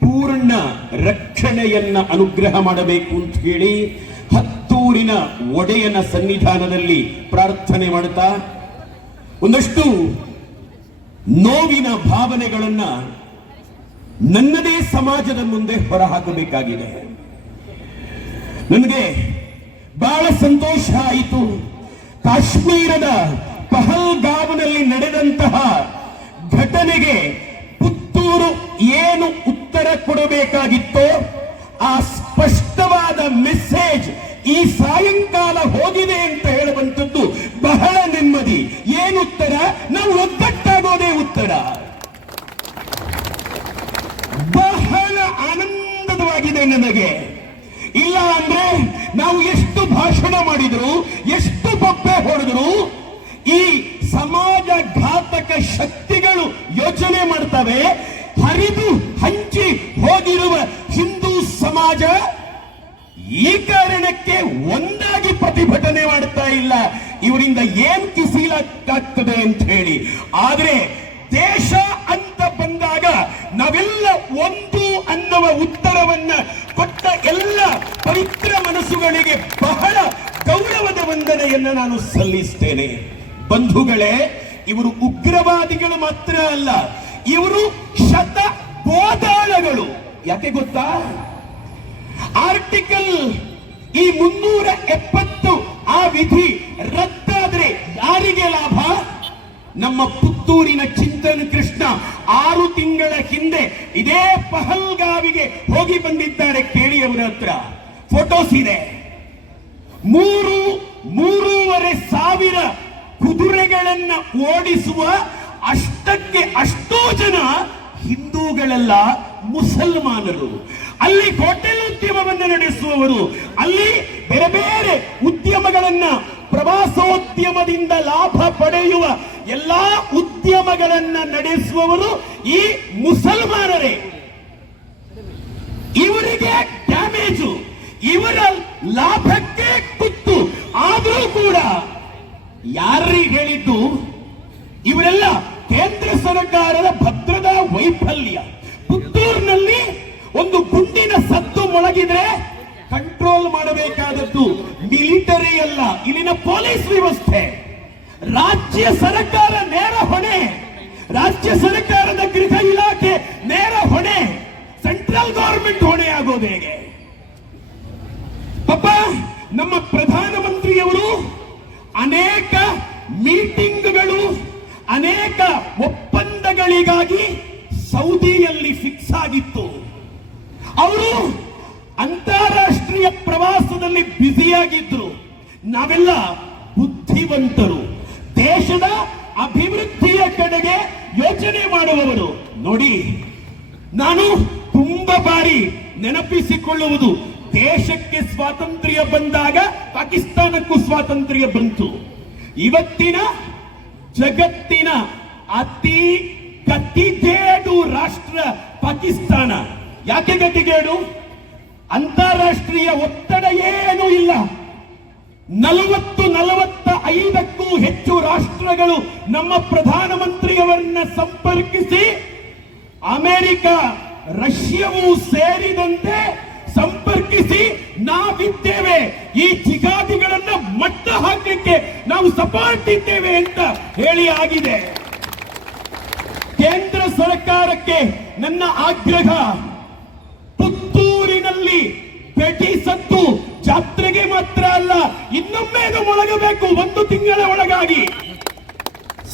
ಪೂರ್ಣ ರಕ್ಷಣೆಯನ್ನ ಅನುಗ್ರಹ ಮಾಡಬೇಕು ಅಂತ ಹೇಳಿ ಹತ್ತೂರಿನ ಒಡೆಯನ ಸನ್ನಿಧಾನದಲ್ಲಿ ಪ್ರಾರ್ಥನೆ ಮಾಡುತ್ತಾ ಒಂದಷ್ಟು ನೋವಿನ ಭಾವನೆಗಳನ್ನ ನನ್ನದೇ ಸಮಾಜದ ಮುಂದೆ ಹೊರಹಾಕಬೇಕಾಗಿದೆ. ನನಗೆ ಬಹಳ ಸಂತೋಷ ಆಯಿತು. ಕಾಶ್ಮೀರದ ಪಹಲ್ಗಾಮ್ನಲ್ಲಿ ನಡೆದಂತಹ ಘಟನೆಗೆ ಏನು ಉತ್ತರ ಕೊಡಬೇಕಾಗಿತ್ತೋ ಆ ಸ್ಪಷ್ಟವಾದ ಮೆಸೇಜ್ ಈ ಸಾಯಂಕಾಲ ಹೋಗಿದೆ ಅಂತ ಹೇಳುವಂಥದ್ದು ಬಹಳ ನೆಮ್ಮದಿ. ಏನು ಉತ್ತರ? ನಾವು ಒಗ್ಗಟ್ಟಾಗೋದೇ ಉತ್ತರ. ಬಹಳ ಆನಂದವಾಗಿದೆ ನನಗೆ ಇಲ್ಲ ಅಂದ್ರೆ ನಾವು ಎಷ್ಟು ಭಾಷಣ ಮಾಡಿದ್ರು, ಎಷ್ಟು ಬೊಬ್ಬೆ ಹೊಡೆದ್ರು, ಈ ಸಮಾಜ ಘಾತಕ ಶಕ್ತಿಗಳು ಯೋಚನೆ ಮಾಡ್ತವೆ ಹರಿದು ಹಂಚಿ ಹೋಗಿರುವ ಹಿಂದೂ ಸಮಾಜ ಈ ಕಾರಣಕ್ಕೆ ಒಂದಾಗಿ ಪ್ರತಿಭಟನೆ ಮಾಡ್ತಾ ಇಲ್ಲ. ಇವರಿಂದ ಏನ್ ಕಿಸೀಲಾಗ್ತದೆ ಅಂತ ಹೇಳಿ. ಆದ್ರೆ ದೇಶ ಅಂತ ಬಂದಾಗ ನಾವೆಲ್ಲ ಒಂದು ಅನ್ನುವ ಉತ್ತರವನ್ನ ಕೊಟ್ಟ ಎಲ್ಲ ಪವಿತ್ರ ಮನಸ್ಸುಗಳಿಗೆ ಬಹಳ ಗೌರವದ ವಂದನೆಯನ್ನು ನಾನು ಸಲ್ಲಿಸ್ತೇನೆ. ಬಂಧುಗಳೇ, ಇವರು ಉಗ್ರವಾದಿಗಳು ಮಾತ್ರ ಅಲ್ಲ ಇವರು ಶತ ಬೋಧಾಳಗಳು ಯಾಕೆ ಗೊತ್ತಾ? ಆರ್ಟಿಕಲ್ ಈ ಮುನ್ನೂರ ಎಪ್ಪತ್ತು ಆ ವಿಧಿ ರದ್ದಾದ್ರೆ ಯಾರಿಗೆ ಲಾಭ? ನಮ್ಮ ಪುತ್ತೂರಿನ ಚಿಂತನ ಕೃಷ್ಣ ಆರು ತಿಂಗಳ ಹಿಂದೆ ಇದೇ ಪಹಲ್ಗಾವಿಗೆ ಹೋಗಿ ಬಂದಿದ್ದಾರೆ ಕೇಳಿ ಅವರ ಹತ್ರ. ಫೋಟೋಸ್ ಇದೆ. ಮೂರು, ಮೂರುವರೆ ಸಾವಿರ ಕುದುರೆಗಳನ್ನ ಓಡಿಸುವ ಅಷ್ಟಕ್ಕೆ ಅಷ್ಟೋ ಜನ ಹಿಂದೂಗಳೆಲ್ಲ ಮುಸಲ್ಮಾನರು. ಅಲ್ಲಿ ಹೋಟೆಲ್ ಉದ್ಯಮವನ್ನು ನಡೆಸುವವರು, ಅಲ್ಲಿ ಬೇರೆ ಬೇರೆ ಉದ್ಯಮಗಳನ್ನ ಪ್ರವಾಸೋದ್ಯಮದಿಂದ ಲಾಭ ಪಡೆಯುವ ಎಲ್ಲಾ ಉದ್ಯಮಗಳನ್ನ ನಡೆಸುವವರು ಈ ಮುಸಲ್ಮಾನರೇ. ಇವರಿಗೆ ಡ್ಯಾಮೇಜು, ಇವರ ಲಾಭಕ್ಕೆ ಕುತ್ತು. ಆದರೂ ಕೂಡ ಯಾರಿಗೆ ಹೇಳಿದ್ದು? ಇವರೆಲ್ಲ ಸರ್ಕಾರದ ಭದ್ರತಾ ವೈಫಲ್ಯ. ಪುತ್ತೂರಿನಲ್ಲಿ ಒಂದು ಗುಂಡಿನ ಸತ್ತು ಮೊಳಗಿದ್ರೆ ಕಂಟ್ರೋಲ್ ಮಾಡಬೇಕಾದದ್ದು ಮಿಲಿಟರಿ ಅಲ್ಲ, ಇಲ್ಲಿನ ಪೊಲೀಸ್ ವ್ಯವಸ್ಥೆ. ರಾಜ್ಯ ಸರ್ಕಾರ ನೇರ ಹೊಣೆ. ರಾಜ್ಯ ಸರ್ಕಾರದ ಗೃಹ ಇಲಾಖೆ ನೇರ ಹೊಣೆ. ಸೆಂಟ್ರಲ್ ಗವರ್ಮೆಂಟ್ ಹೊಣೆ ಆಗೋದು ಹೇಗೆ? ಪಾಪ, ನಮ್ಮ ಪ್ರಧಾನಮಂತ್ರಿಯವರು ಅನೇಕ ಮೀಟಿಂಗ್ಗಳು ಅನೇಕ ಒಪ್ಪಂದಗಳಿಗಾಗಿ ಸೌದಿಯಲ್ಲಿ ಫಿಕ್ಸ್ ಆಗಿತ್ತು. ಅವರು ಅಂತಾರಾಷ್ಟ್ರೀಯ ಪ್ರವಾಸದಲ್ಲಿ ಬ್ಯುಸಿಯಾಗಿದ್ರು ನಾವೆಲ್ಲ ಬುದ್ಧಿವಂತರು. ದೇಶದ ಅಭಿವೃದ್ಧಿಯ ಕಡೆಗೆ ಯೋಚನೆ ಮಾಡುವವರು. ನೋಡಿ, ನಾನು ತುಂಬಾ ಬಾರಿ ನೆನಪಿಸಿಕೊಳ್ಳುವುದು. ದೇಶಕ್ಕೆ ಸ್ವಾತಂತ್ರ್ಯ ಬಂದಾಗ ಪಾಕಿಸ್ತಾನಕ್ಕೂ ಸ್ವಾತಂತ್ರ್ಯ ಬಂತು. ಇವತ್ತಿನ ಜಗತ್ತಿನ ಅತಿ ಗತಿಗೇಡು ರಾಷ್ಟ್ರ ಪಾಕಿಸ್ತಾನ. ಯಾಕೆ ಗತಿಗೇಡು? ಅಂತಾರಾಷ್ಟ್ರೀಯ ಒತ್ತಡ ಏನೂ ಇಲ್ಲ. ನಲವತ್ತು ನಲವತ್ತ ಐದಕ್ಕೂ ಹೆಚ್ಚು ರಾಷ್ಟ್ರಗಳು ನಮ್ಮ ಪ್ರಧಾನಮಂತ್ರಿಯವರನ್ನ ಸಂಪರ್ಕಿಸಿ, ಅಮೆರಿಕ, ರಷ್ಯಾವೂ ಸೇರಿದಂತೆ ಸಂಪರ್ಕಿಸಿ ನಾವಿದ್ದೇವೆ. ಈ ಜಿಗಾದಿಗಳನ್ನ ಮಟ್ಟ ಹಾಕಲಿಕ್ಕೆ ನಾವು ಸಪೋರ್ಟ್ ಇದ್ದೇವೆ ಅಂತ ಹೇಳಿ ಆಗಿದೆ. ಕೇಂದ್ರ ಸರ್ಕಾರಕ್ಕೆ ನನ್ನ ಆಗ್ರಹ, ಪುತ್ತೂರಿನಲ್ಲಿ ಪೆಟಿ ಸತ್ತು ಜಾತ್ರೆಗೆ ಮಾತ್ರ ಅಲ್ಲ, ಇನ್ನೊಮ್ಮೆ ಅದು ಮೊಳಗಬೇಕು, ಒಂದು ತಿಂಗಳ ಒಳಗಾಗಿ.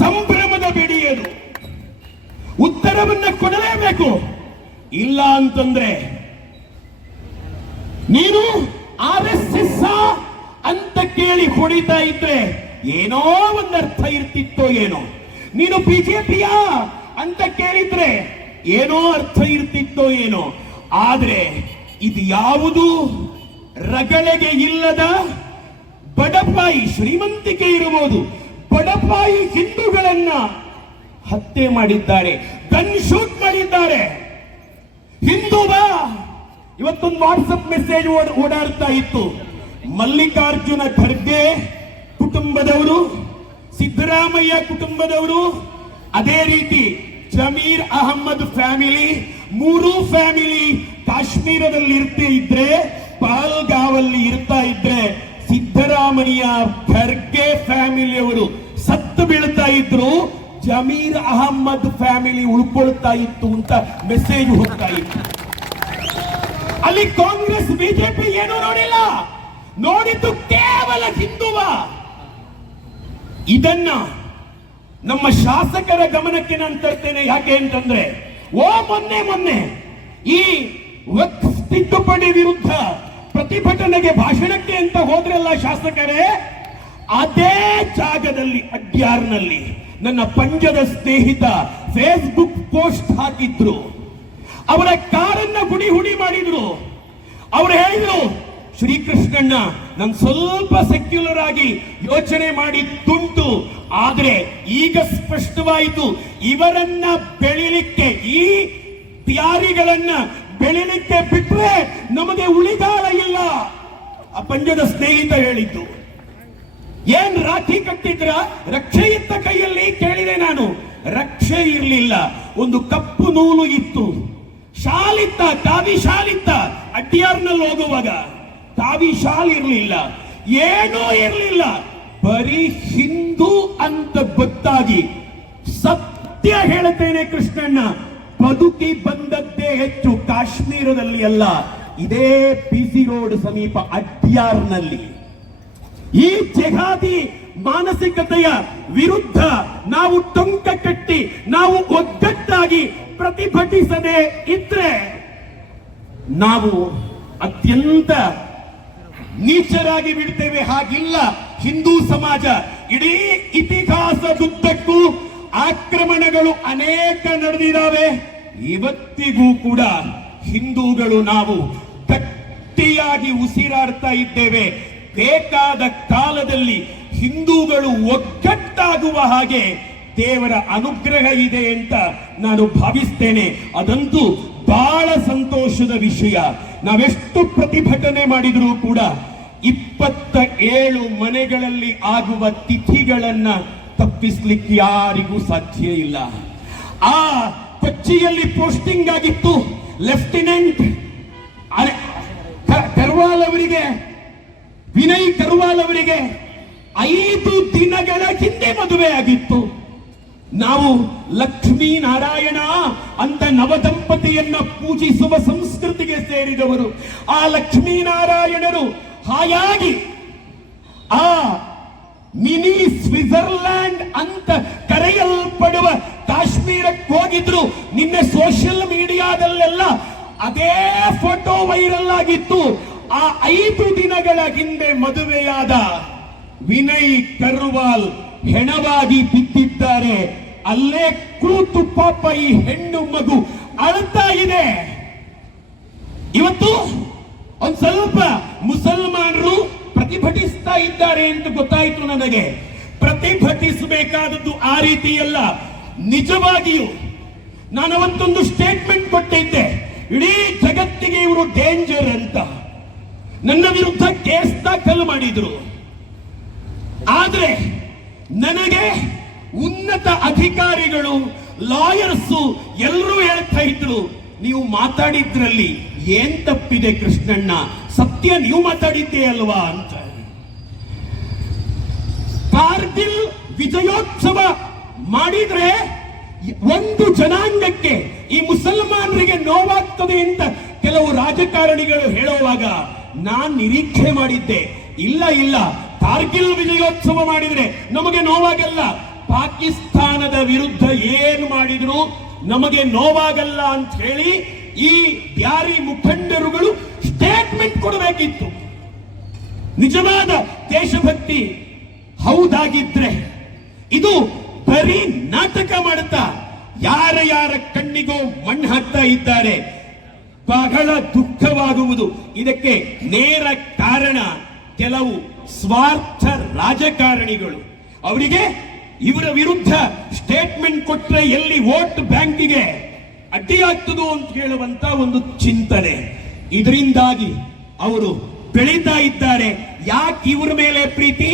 ಸಂಭ್ರಮದ ಬಿಡಿಯನು ಉತ್ತರವನ್ನ ಕೊಡಲೇಬೇಕು. ಇಲ್ಲ ಅಂತಂದ್ರೆ ನೀನು ಆರ್ ಎಸ್ ಎಸ್ ಅಂತ ಕೇಳಿ ಹೊಡಿತಾ ಇದ್ರೆ ಏನೋ ಒಂದರ್ಥ ಇರ್ತಿತ್ತೋ ಏನೋ. ನೀನು ಬಿಜೆಪಿಯ ಅಂತ ಕೇಳಿದ್ರೆ ಏನೋ ಅರ್ಥ ಇರ್ತಿತ್ತೋ ಏನೋ. ಆದ್ರೆ ಇದು ಯಾವುದು? ರಗಳೆಗೆ ಇಲ್ಲದ ಬಡಪಾಯಿ ಶ್ರೀಮಂತಿಕೆ ಇರಬಹುದು. ಬಡಪಾಯಿ ಹಿಂದೂಗಳನ್ನ ಹತ್ಯೆ ಮಾಡಿದ್ದಾರೆ. ಗನ್ ಶೂಟ್ ಮಾಡಿದ್ದಾರೆ. ಹಿಂದೂವ ಇವತ್ತೊಂದು ವಾಟ್ಸಪ್ ಮೆಸೇಜ್ ಓಡಾಡ್ತಾ ಇತ್ತು. ಮಲ್ಲಿಕಾರ್ಜುನ ಖರ್ಗೆ ಕುಟುಂಬದವರು, ಸಿದ್ದರಾಮಯ್ಯ ಕುಟುಂಬದವರು, ಅದೇ ರೀತಿ ಜಮೀರ್ ಅಹಮ್ಮದ್ ಫ್ಯಾಮಿಲಿ, ಮೂರು ಫ್ಯಾಮಿಲಿ ಕಾಶ್ಮೀರದಲ್ಲಿ ಇರ್ತಾ ಇದ್ರೆ, ಪಾಲ್ಗಾವಲ್ಲಿ ಇರ್ತಾ ಇದ್ರೆ ಸಿದ್ದರಾಮಯ್ಯ ಖರ್ಗೆ ಫ್ಯಾಮಿಲಿಯವರು ಸತ್ತು ಬೀಳ್ತಾ ಇದ್ರು, ಜಮೀರ್ ಅಹಮ್ಮದ್ ಫ್ಯಾಮಿಲಿ ಉಳ್ಕೊಳ್ತಾ ಇತ್ತು ಅಂತ ಮೆಸೇಜ್ ಹೋಗ್ತಾ ಇತ್ತು. ಅಲ್ಲಿ ಕಾಂಗ್ರೆಸ್, ಬಿಜೆಪಿ ಏನು ನೋಡಿಲ್ಲ. ನೋಡಿದ್ದು ಕೇವಲ ಹಿಂದುವ. ಇದನ್ನ ನಮ್ಮ ಶಾಸಕರ ಗಮನಕ್ಕೆ ನಾನು ತರ್ತೇನೆ. ಯಾಕೆ ಅಂತಂದ್ರೆ, ಓ ಮೊನ್ನೆ ಮೊನ್ನೆ ಈ ತಿದ್ದುಪಡಿ ವಿರುದ್ಧ ಪ್ರತಿಭಟನೆಗೆ ಭಾಷಣಕ್ಕೆ ಅಂತ ಹೋದ್ರಲ್ಲ ಶಾಸಕರೇ, ಅದೇ ಜಾಗದಲ್ಲಿ ಅಡ್ಯಾರ್ನಲ್ಲಿ ನನ್ನ ಪಂಜದ ಸ್ನೇಹಿತ ಫೇಸ್ಬುಕ್ ಪೋಸ್ಟ್ ಹಾಕಿದ್ರು. ಅವರ ಕಾರನ್ನ ಗುಡಿ ಹುಡಿ ಮಾಡಿದ್ರು. ಅವ್ರು ಹೇಳಿದ್ರು, ಶ್ರೀಕೃಷ್ಣಣ್ಣ ನನ್ ಸ್ವಲ್ಪ ಸೆಕ್ಯುಲರ್ ಆಗಿ ಯೋಚನೆ ಮಾಡಿ ತುಂಟು. ಆದ್ರೆ ಈಗ ಸ್ಪಷ್ಟವಾಯಿತು, ಇವರನ್ನ ಬೆಳಿಲಿಕ್ಕೆ, ಈ ತ್ಯಾರಿಗಳನ್ನ ಬೆಳಿಲಿಕ್ಕೆ ಬಿಟ್ರೆ ನಮಗೆ ಉಳಿದಾಳ ಇಲ್ಲ. ಆ ಪಂಜದ ಸ್ನೇಹಿತ ಹೇಳಿದ್ದು. ಏನ್ ರಾಖಿ ಕಟ್ಟಿದ್ರ? ರಕ್ಷೆ ಇತ್ತ ಕೈಯಲ್ಲಿ? ಕೇಳಿದೆ ನಾನು. ರಕ್ಷೆ ಇರಲಿಲ್ಲ. ಒಂದು ಕಪ್ಪು ನೂಲು ಇತ್ತು. ಶಾಲಿತ್ತ ಕಾವಿ ಶಾಲಿತ್ತ ಅಡ್ಡಿಯಾರ್ನಲ್ಲಿ ಹೋಗುವಾಗ ಕಾವಿ ಶಾಲ್ ಇರಲಿಲ್ಲ, ಏನೂ ಇರಲಿಲ್ಲ. ಬರೀ ಹಿಂದೂ ಅಂತ ಗೊತ್ತಾಗಿ ಸತ್ಯ ಹೇಳುತ್ತೇನೆ ಕೃಷ್ಣಣ್ಣ. ಬದುಕಿ ಬಂದದ್ದೇ ಹೆಚ್ಚು ಕಾಶ್ಮೀರದಲ್ಲಿ ಅಲ್ಲ, ಇದೇ ಪಿಸಿ ರೋಡ್ ಸಮೀಪ ಅಡ್ಯಾರ್ನಲ್ಲಿ ಈ ಜೆಹಾದಿ ಮಾನಸಿಕತೆಯ ವಿರುದ್ಧ ನಾವು ಟೊಂಕ ಕಟ್ಟಿ, ನಾವು ಒಗ್ಗಟ್ಟಾಗಿ ಪ್ರತಿಭಟಿಸದೆ ಇದ್ರೆ ನಾವು ಅತ್ಯಂತ ನೀಚರಾಗಿ ಬಿಡ್ತೇವೆ ಹಾಗಿಲ್ಲ. ಹಿಂದೂ ಸಮಾಜ ಇಡೀ ಇತಿಹಾಸದುದ್ದಕ್ಕೂ ಆಕ್ರಮಣಗಳು ಅನೇಕ ನಡೆದಿದ್ದಾವೆ. ಇವತ್ತಿಗೂ ಕೂಡ ಹಿಂದೂಗಳು ನಾವು ಗಟ್ಟಿಯಾಗಿ ಉಸಿರಾಡ್ತಾ ಇದ್ದೇವೆ. ಬೇಕಾದ ಕಾಲದಲ್ಲಿ ಹಿಂದೂಗಳು ಒಗ್ಗಟ್ಟಾಗುವ ಹಾಗೆ ದೇವರ ಅನುಗ್ರಹ ಇದೆ ಅಂತ ನಾನು ಭಾವಿಸ್ತೇನೆ. ಅದಂತೂ ಬಹಳ ಸಂತೋಷದ ವಿಷಯ. ನಾವೆಷ್ಟು ಪ್ರತಿಭಟನೆ ಮಾಡಿದರೂ ಕೂಡ ಇಪ್ಪತ್ತ ಏಳು ಮನೆಗಳಲ್ಲಿ ಆಗುವ ತಿಥಿಗಳನ್ನ ತಪ್ಪಿಸ್ಲಿಕ್ಕೆ ಯಾರಿಗೂ ಸಾಧ್ಯ ಇಲ್ಲ. ಆ ಕೊಚ್ಚಿಯಲ್ಲಿ ಪೋಸ್ಟಿಂಗ್ ಆಗಿತ್ತು. ಲೆಫ್ಟಿನೆಂಟ್ ಕರ್ವಾಲ್ ಅವರಿಗೆ, ವಿನಯ್ ಕರ್ವಾಲ್ ಅವರಿಗೆ ಐದು ದಿನಗಳ ಹಿಂದೆ ಮದುವೆ ಆಗಿತ್ತು. ನಾವು ಲಕ್ಷ್ಮೀ ನಾರಾಯಣ ಅಂತ ನವದಂಪತಿಯನ್ನ ಪೂಜಿಸುವ ಸಂಸ್ಕೃತಿಗೆ ಸೇರಿದವರು. ಆ ಲಕ್ಷ್ಮೀ ನಾರಾಯಣರು ಹಾಯಾಗಿ ಆ ಮಿನಿ ಸ್ವಿಟ್ಜರ್ಲ್ಯಾಂಡ್ ಅಂತ ಕರೆಯಲ್ಪಡುವ ಕಾಶ್ಮೀರಕ್ಕೆ ಹೋಗಿದ್ರು. ನಿನ್ನೆ ಸೋಷಿಯಲ್ ಮೀಡಿಯಾದಲ್ಲೆಲ್ಲ ಅದೇ ಫೋಟೋ ವೈರಲ್ ಆಗಿತ್ತು. ಆ ಐದು ದಿನಗಳ ಹಿಂದೆ ಮದುವೆಯಾದ ವಿನಯ್ ಕರ್ವಾಲ್ ಹೆಣವಾಗಿ ಬಿದ್ದಿದ್ದಾರೆ. ಅಲ್ಲೇ ಕೂತು ಪಾಪ ಈ ಹೆಣ್ಣು ಮಗು ಅಳ್ತಾ ಇದೆ. ಇವತ್ತು ಒಂದ್ ಸ್ವಲ್ಪ ಮುಸಲ್ಮಾನರು ಪ್ರತಿಭಟಿಸ್ತಾ ಇದ್ದಾರೆ ಅಂತ ಗೊತ್ತಾಯಿತು ನನಗೆ. ಪ್ರತಿಭಟಿಸಬೇಕಾದದ್ದು ಆ ರೀತಿಯಲ್ಲ. ನಿಜವಾಗಿಯೂ ನಾನು ಅವತ್ತೊಂದು ಸ್ಟೇಟ್ಮೆಂಟ್ ಕೊಟ್ಟಿದ್ದೆ. ಇಡೀ ಜಗತ್ತಿಗೆ ಇವರು ಡೇಂಜರ್ ಅಂತ. ನನ್ನ ವಿರುದ್ಧ ಕೇಸ್ ದಾಖಲು ಮಾಡಿದ್ರು. ಆದ್ರೆ ನನಗೆ ಉನ್ನತ ಅಧಿಕಾರಿಗಳು, ಲಾಯರ್ಸು ಎಲ್ಲರೂ ಹೇಳ್ತಾ ಇದ್ರು, ನೀವು ಮಾತಾಡಿದ್ರಲ್ಲಿ ಏನ್ ತಪ್ಪಿದೆ ಕೃಷ್ಣಣ್ಣ? ಸತ್ಯ ನೀವು ಮಾತಾಡಿದ್ದೆ ಅಲ್ವಾ? ಅಂತ ಕಾರ್ಗಿಲ್ ವಿಜಯೋತ್ಸವ ಮಾಡಿದ್ರೆ ಒಂದು ಜನಾಂಗಕ್ಕೆ ಈ ಮುಸಲ್ಮಾನರಿಗೆ ನೋವಾಗ್ತದೆ ಅಂತ ಕೆಲವು ರಾಜಕಾರಣಿಗಳು ಹೇಳುವಾಗ ನಾನ್ ನಿರೀಕ್ಷೆ ಮಾಡಿದ್ದೆ. ಇಲ್ಲ ಇಲ್ಲ, ಕಾರ್ಗಿಲ್ ವಿಜಯೋತ್ಸವ ಮಾಡಿದ್ರೆ ನಮಗೆ ನೋವಾಗಲ್ಲ. ಪಾಕಿಸ್ತಾನದ ವಿರುದ್ಧ ಏನು ಮಾಡಿದ್ರು ನಮಗೆ ನೋವಾಗಲ್ಲ ಅಂತ ಹೇಳಿ ಈ ಬ್ಯಾರಿ ಮುಖಂಡರುಗಳು ಸ್ಟೇಟ್ಮೆಂಟ್ ಕೊಡಬೇಕಿತ್ತು. ನಿಜವಾದ ದೇಶಭಕ್ತಿ ಹೌದಾಗಿದ್ರೆ ಇದು ಬರೀ ನಾಟಕ ಮಾಡುತ್ತಾ ಯಾರ ಯಾರ ಕಣ್ಣಿಗೋ ಮಣ್ಣು ಹಾಕ್ತಾ ಇದ್ದಾರೆ. ಬಹಳ ದುಃಖವಾಗುವುದು. ಇದಕ್ಕೆ ನೇರ ಕಾರಣ ಕೆಲವು ಸ್ವಾರ್ಥ ರಾಜಕಾರಣಿಗಳು. ಅವರಿಗೆ ಇವರ ವಿರುದ್ಧ ಸ್ಟೇಟ್ಮೆಂಟ್ ಕೊಟ್ಟರೆ ಎಲ್ಲಿ ವೋಟ್ ಬ್ಯಾಂಕಿಗೆ ಅಡ್ಡಿಯಾಗ್ತದೋ ಅಂತ ಹೇಳುವಂತ ಒಂದು ಚಿಂತನೆ. ಇದರಿಂದಾಗಿ ಅವರು ಬೆಳೀತಾ ಇದ್ದಾರೆ. ಯಾಕೆ ಇವರ ಮೇಲೆ ಪ್ರೀತಿ?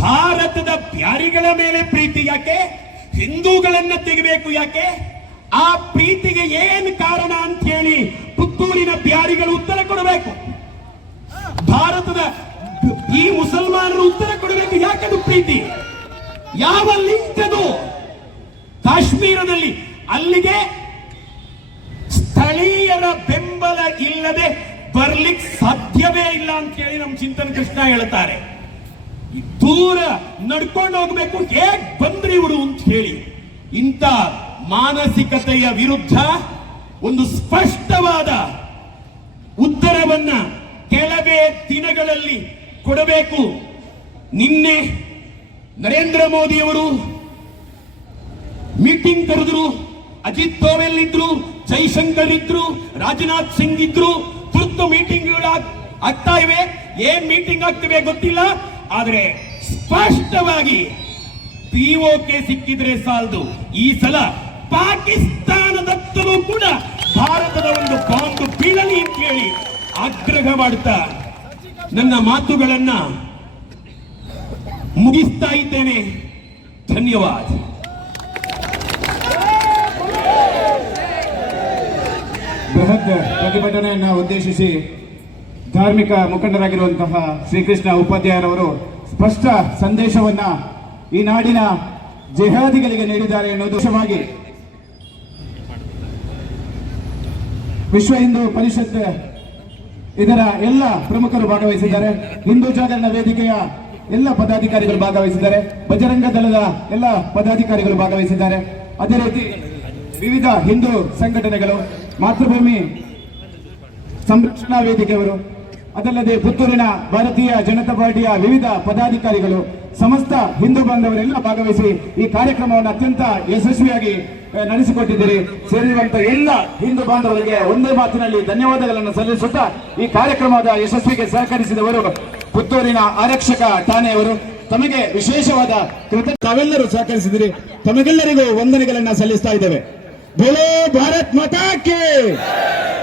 ಭಾರತದ ಬ್ಯಾರಿಗಳ ಮೇಲೆ ಪ್ರೀತಿ ಯಾಕೆ? ಹಿಂದೂಗಳನ್ನ ತೆಗಿಬೇಕು ಯಾಕೆ? ಆ ಪ್ರೀತಿಗೆ ಏನ್ ಕಾರಣ ಅಂತ ಹೇಳಿ ಪುತ್ತೂರಿನ ಬ್ಯಾರಿಗಳು ಉತ್ತರ ಕೊಡಬೇಕು. ಭಾರತದ ಈ ಮುಸಲ್ಮಾನರು ಉತ್ತರ ಕೊಡಬೇಕು. ಯಾಕದು ಪ್ರೀತಿ? ಯಾವ ಲಿಂಕ್ ಅದು ಕಾಶ್ಮೀರದಲ್ಲಿ ಅಲ್ಲಿಗೆ ಸ್ಥಳೀಯರ ಬೆಂಬಲ ಇಲ್ಲದೆ ಬರ್ಲಿಕ್ಕೆ ಸಾಧ್ಯವೇ ಇಲ್ಲ ಅಂತ ಹೇಳಿ ನಮ್ಮ ಚಿಂತನ ಕೃಷ್ಣ ಹೇಳ್ತಾರೆ. ದೂರ ನಡ್ಕೊಂಡು ಹೋಗ್ಬೇಕು, ಹೇಗ್ ಬಂದ್ರಿ ಇವರು ಅಂತ ಹೇಳಿ. ಇಂಥ ಮಾನಸಿಕತೆಯ ವಿರುದ್ಧ ಒಂದು ಸ್ಪಷ್ಟವಾದ ಉತ್ತರವನ್ನ ಕೆಲವೇ ದಿನಗಳಲ್ಲಿ ಕೊಡಬೇಕು. ನಿನ್ನೆ ನರೇಂದ್ರ ಮೋದಿ ಅವರು ಮೀಟಿಂಗ್ ಕರೆದ್ರು, ಅಜಿತ್ ದೋವೆಲ್ ಇದ್ರು, ಜೈಶಂಕರ್ ಇದ್ರು, ರಾಜನಾಥ್ ಸಿಂಗ್ ಇದ್ರು, ತುರ್ತು ಮೀಟಿಂಗ್ಗಳು ಆಗ್ತಾ ಇವೆ. ಏನ್ ಮೀಟಿಂಗ್ ಆಗ್ತಿವೆ ಗೊತ್ತಿಲ್ಲ, ಆದ್ರೆ ಸ್ಪಷ್ಟವಾಗಿ ಪಿಒಕೆ ಸಿಕ್ಕಿದ್ರೆ ಸಾಲದು. ಈ ಸಲ ಪಾಕಿಸ್ತಾನದತ್ತಲೂ ಕೂಡ ಭಾರತದ ಒಂದು ಬಾಂಬ್ ಬೀಳಲಿ ಅಂತ ಹೇಳಿ ಆಗ್ರಹ ಮಾಡ್ತಾ ನನ್ನ ಮಾತುಗಳನ್ನ ಮುಗಿಸ್ತಾ ಇದ್ದೇನೆ. ಧನ್ಯವಾದ. ಬೃಹತ್ ಪ್ರತಿಭಟನೆಯನ್ನ ಉದ್ದೇಶಿಸಿ ಧಾರ್ಮಿಕ ಮುಖಂಡರಾಗಿರುವಂತಹ ಶ್ರೀಕೃಷ್ಣ ಉಪಾಧ್ಯಾಯರವರು ಸ್ಪಷ್ಟ ಸಂದೇಶವನ್ನ ಈ ನಾಡಿನ ಜಿಹಾದಿಗಳಿಗೆ ನೀಡಿದ್ದಾರೆ ಎನ್ನುವುದು ವಿಷಯವಾಗಿ ವಿಶ್ವ ಹಿಂದೂ ಪರಿಷತ್ ಇದರ ಎಲ್ಲ ಪ್ರಮುಖರು ಭಾಗವಹಿಸಿದ್ದಾರೆ. ಹಿಂದೂ ಜಾಗರಣ ವೇದಿಕೆಯ ಎಲ್ಲ ಪದಾಧಿಕಾರಿಗಳು ಭಾಗವಹಿಸಿದ್ದಾರೆ. ಬಜರಂಗ ದಳದ ಎಲ್ಲ ಪದಾಧಿಕಾರಿಗಳು ಭಾಗವಹಿಸಿದ್ದಾರೆ. ಅದೇ ರೀತಿ ವಿವಿಧ ಹಿಂದೂ ಸಂಘಟನೆಗಳು, ಮಾತೃಭೂಮಿ ಸಂರಕ್ಷಣಾ ವೇದಿಕೆಯವರು ಅದಲ್ಲದೆ ಪುತ್ತೂರಿನ ಭಾರತೀಯ ಜನತಾ ಪಾರ್ಟಿಯ ವಿವಿಧ ಪದಾಧಿಕಾರಿಗಳು, ಸಮಸ್ತ ಹಿಂದೂ ಬಾಂಧವರೆಲ್ಲ ಭಾಗವಹಿಸಿ ಈ ಕಾರ್ಯಕ್ರಮವನ್ನು ಅತ್ಯಂತ ಯಶಸ್ವಿಯಾಗಿ ನಡೆಸಿಕೊಟ್ಟಿದ್ದೀರಿ. ಸೇರಿರುವಂತಹ ಎಲ್ಲ ಹಿಂದೂ ಬಾಂಧವರಿಗೆ ಒಂದೇ ಮಾತಿನಲ್ಲಿ ಧನ್ಯವಾದಗಳನ್ನು ಸಲ್ಲಿಸುತ್ತಾ ಈ ಕಾರ್ಯಕ್ರಮದ ಯಶಸ್ವಿಗೆ ಸಹಕರಿಸಿದವರು ಪುತ್ತೂರಿನ ಆರಕ್ಷಕ ಠಾಣೆಯವರು ತಮಗೆ ವಿಶೇಷವಾದ ಕೃತಜ್ಞ ತಾವೆಲ್ಲರೂ ಸಹಕರಿಸಿದಿರಿ. ತಮಗೆಲ್ಲರಿಗೂ ವಂದನೆಗಳನ್ನ ಸಲ್ಲಿಸ್ತಾ ಇದ್ದೇವೆ. ಬೋಲೋ ಭಾರತ್ ಮಾತಾ ಕೇ!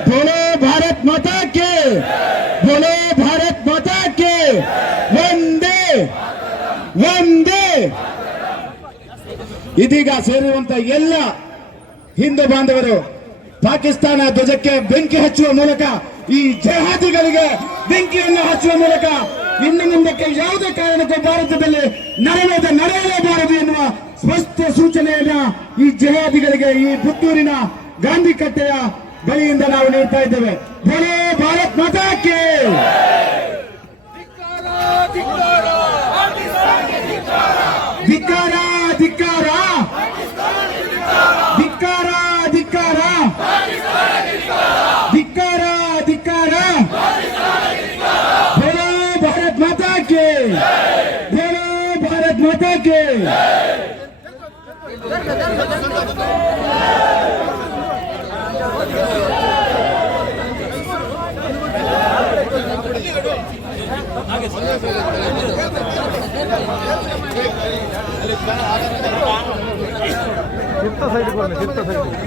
ಬೋಲೋ ಭಾರತ್ ಮಾತಾ ಕೇ! ಬೋಲೋ ಭಾರತ್ ಮಾತಾ ಕೇ! ಒಂದೇ ಒಂದೇ ಇದೀಗ ಸೇರುವಂತ ಎಲ್ಲ ಹಿಂದೂ ಬಾಂಧವರು ಪಾಕಿಸ್ತಾನ ಧ್ವಜಕ್ಕೆ ಬೆಂಕಿ ಹಚ್ಚುವ ಮೂಲಕ ಈ ಜಹಾದಿಗಳಿಗೆ ಬೆಂಕಿಯನ್ನು ಹಚ್ಚುವ ಮೂಲಕ ಇನ್ನು ಮುಂದಕ್ಕೆ ಯಾವುದೇ ಕಾರಣಕ್ಕೂ ಭಾರತದಲ್ಲಿ ನಡೆಯದ ನಡೆಯಲೇಬಾರದು ಎನ್ನುವ ಸ್ಪಷ್ಟ ಸೂಚನೆಯನ್ನ ಈ ಜಹಾದಿಗಳಿಗೆ ಈ ಪುತ್ತೂರಿನ ಗಾಂಧಿ ಕಟ್ಟೆಯ ಬಳಿಯಿಂದ ನಾವು ನೀಡ್ತಾ ಇದ್ದೇವೆ. ಬೋಲೋ ಭಾರತ್ ಮಾತಾಕ್ಕೆ ಧಿಕ್ಕಾರ ಧಿಕ್ಕಾರ. কে বলো ভারত মাতা কে চিত্তা সাইড করবে চিত্তা সাইড করবে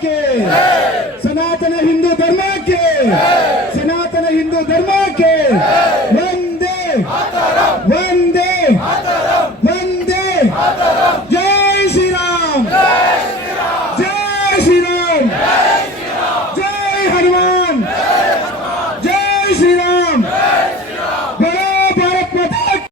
ಧರ್ಮಕ್ಕೆ. ಸನಾತನ ಹಿಂದೂ ಧರ್ಮಕ್ಕೆ. ಸನಾತನ ಹಿಂದೂ ಧರ್ಮಕ್ಕೆ. ಒಂದೇ ಒಂದೇ